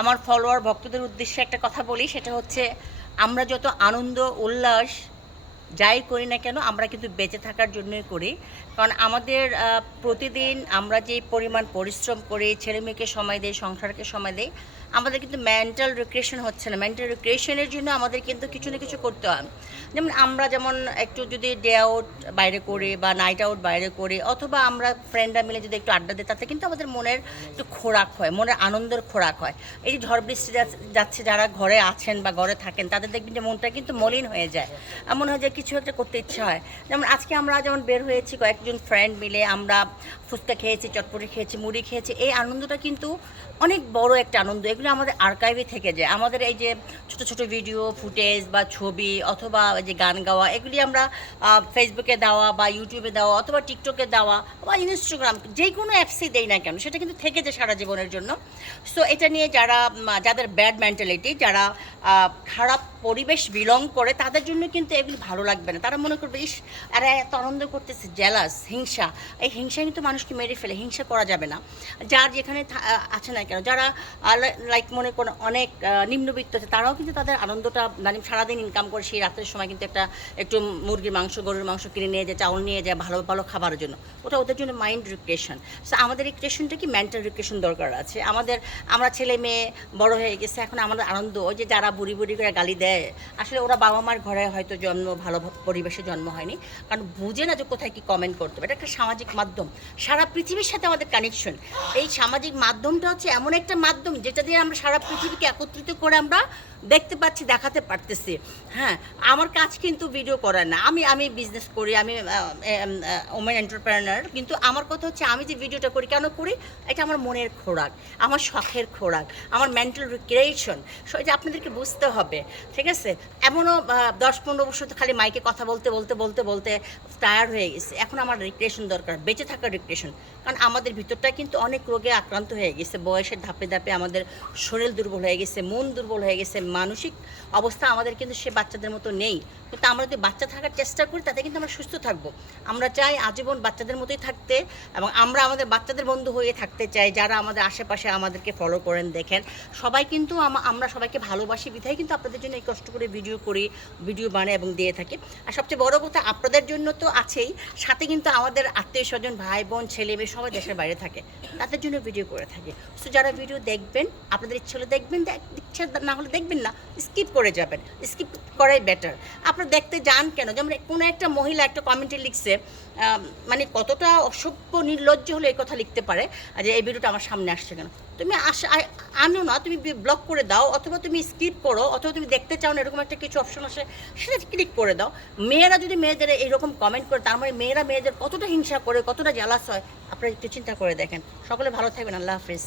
আমার ফলোয়ার ভক্তদের উদ্দেশ্যে একটা কথা বলি, সেটা হচ্ছে আমরা যত আনন্দ উল্লাস যাই করি না কেন আমরা কিন্তু বেঁচে থাকার জন্যই করি। কারণ আমাদের প্রতিদিন আমরা যে পরিমাণ পরিশ্রম করি, ছেলে মেয়েকে সময় দেই, সংসারকে সময় দেই, আমাদের কিন্তু মেন্টাল রিক্রিয়েশন হচ্ছে না। মেন্টাল রিক্রিয়েশনের জন্য আমাদের কিন্তু কিছু না কিছু করতে হয়। যেমন আমরা যেমন একটু যদি ডে আউট বাইরে করি বা নাইট আউট বাইরে করি, অথবা আমরা ফ্রেন্ডরা মিলে যদি একটু আড্ডা দিই, তাতে কিন্তু আমাদের মনের একটু খোরাক হয়, মনের আনন্দের খোরাক হয়। এই যে ঝড় বৃষ্টি যাচ্ছে, যারা ঘরে আছেন বা ঘরে থাকেন তাদের দেখবেন যে মনটা কিন্তু মলিন হয়ে যায়, এমন হয় যে কিছু একটা করতে ইচ্ছা হয়। যেমন আজকে আমরা যেমন বের হয়েছি কয়েকজন ফ্রেন্ড মিলে, আমরা ফুচকা খেয়েছি, চটপটি খেয়েছি, মুড়ি খেয়েছি। এই আনন্দটা কিন্তু অনেক বড় একটা আনন্দ। এগুলো আমাদের আর্কাইভে থেকে যায়। আমাদের এই যে ছোট ছোট ভিডিও ফুটেজ বা ছবি অথবা যে গান গাওয়া, এগুলি আমরা ফেসবুকে দেওয়া বা ইউটিউবে দেওয়া অথবা টিকটকে দেওয়া বা ইনস্টাগ্রাম, যে কোনো অ্যাপসেই দেই না কেন, সেটা কিন্তু থেকে যায় সারা জীবনের জন্য। সো এটা নিয়ে যাদের ব্যাড মেন্টালিটি, যারা খারাপ পরিবেশ বিলং করে, তাদের জন্য কিন্তু এগুলি ভালো লাগবে না। তারা মনে করবে, ইস আরে এত আনন্দ করতেছে, জেলাস, হিংসা। এই হিংসা কিন্তু মানুষকে মেরে ফেলে। হিংসা করা যাবে না। যার যেখানে আছে না কেন, যারা লাইক মনে করেন অনেক নিম্নবিত্ত আছে, তারাও কিন্তু তাদের আনন্দটা মানে সারাদিন ইনকাম করে সেই রাতের সময় কিন্তু একটু মুরগির মাংস, গরুর মাংস কিনে নিয়ে যায়, চাউল নিয়ে যায় ভালো ভালো খাবারের জন্য। ওটা ওদের জন্য মাইন্ড রিক্রিয়েশন। সো আমাদের রিক্রিয়েশনটা কি, মেন্টাল রিক্রিয়েশন দরকার আছে আমাদের। আমরা ছেলে মেয়ে বড় হয়ে গেছে, এখন আমাদের আনন্দ ওই যে যারা বুড়ি বুড়ি করে গালি দেয়, আসলে ওরা বাবা মার ঘরে হয়তো ভালো পরিবেশে জন্ম হয়নি, কারণ বুঝে না যে কোথায় কি কমেন্ট করতে হবে। এটা একটা সামাজিক মাধ্যম, সারা পৃথিবীর সাথে আমাদের কানেকশন। এই সামাজিক মাধ্যমটা হচ্ছে এমন একটা মাধ্যম যেটা দিয়ে আমরা সারা পৃথিবীকে একত্রিত করে আমরা দেখতে পাচ্ছি, দেখাতে পারতেছি। হ্যাঁ, আমার কাজ কিন্তু ভিডিও করার না। আমি বিজনেস করি, আমি ওমেন এন্টারপ্রেনার, কিন্তু আমার কথা হচ্ছে আমি যে ভিডিওটা করি, কেন করি, এটা আমার মনের খোরাক, আমার শখের খোরাক, আমার মেন্টাল রিক্রিয়েশন। সো এটা আপনাদেরকে বুঝতে হবে, ঠিক আছে? এমনও 10-15 বছর তো খালি মাইকে কথা বলতে বলতে বলতে বলতে টায়ার্ড হয়ে গেছে। এখন আমার রিক্রিয়েশন দরকার, বেঁচে থাকার রিক্রিয়েশন। কারণ আমাদের ভিতরটা কিন্তু অনেক রোগে আক্রান্ত হয়ে গেছে। বয়সের ধাপে ধাপে আমাদের শরীর দুর্বল হয়ে গেছে, মন দুর্বল হয়ে গেছে, মানসিক অবস্থা আমাদের কিন্তু সে বাচ্চাদের মতো নেই। কিন্তু আমরা যদি বাচ্চা থাকার চেষ্টা করি, তাতে কিন্তু আমরা সুস্থ থাকবো। আমরা চাই আজীবন বাচ্চাদের মতোই থাকতে, এবং আমরা আমাদের বাচ্চাদের বন্ধু হয়ে থাকতে চাই। যারা আমাদের আশেপাশে আমাদেরকে ফলো করেন, দেখেন, সবাই কিন্তু আমরা সবাইকে ভালোবাসি বিধায় কিন্তু আপনাদের জন্য এই কষ্ট করে ভিডিও করি, ভিডিও বানাই এবং দিয়ে থাকি। আর সবচেয়ে বড় কথা, আপনাদের জন্য তো আছেই, সাথে কিন্তু আমাদের আত্মীয় স্বজন, ভাই বোন, ছেলে মেয়ে সবাই দেশের বাইরে থাকে, তাদের জন্য ভিডিও করে থাকি। সো যারা ভিডিও দেখবেন, আপনাদের ইচ্ছে হলে দেখবেন, ইচ্ছা না হলে দেখবেন না, স্কিপ করে যাবেন। স্কিপ করাই বেটার। আপনারা দেখতে যান কেন? যেমন কোনো একটা মহিলা একটা কমেন্টে লিখছে, মানে কতটা অসভ্য নির্লজ্জ হলে এই কথা লিখতে পারে যে এই ভিডিওটা আমার সামনে আসছে কেন। তুমি আনো না, তুমি ব্লক করে দাও, অথবা তুমি স্কিপ করো, অথবা তুমি দেখতে চাও না, এরকম একটা কিছু অপশন আসে, সেটা ক্লিক করে দাও। মেয়েরা যদি মেয়েদের এইরকম কমেন্ট করে, তার মানে মেয়েরা মেয়েদের কতটা হিংসা করে, কতটা জ্বালাস হয়, আপনারা একটু চিন্তা করে দেখেন। সকলে ভালো থাকবেন। আল্লাহ হাফিজ।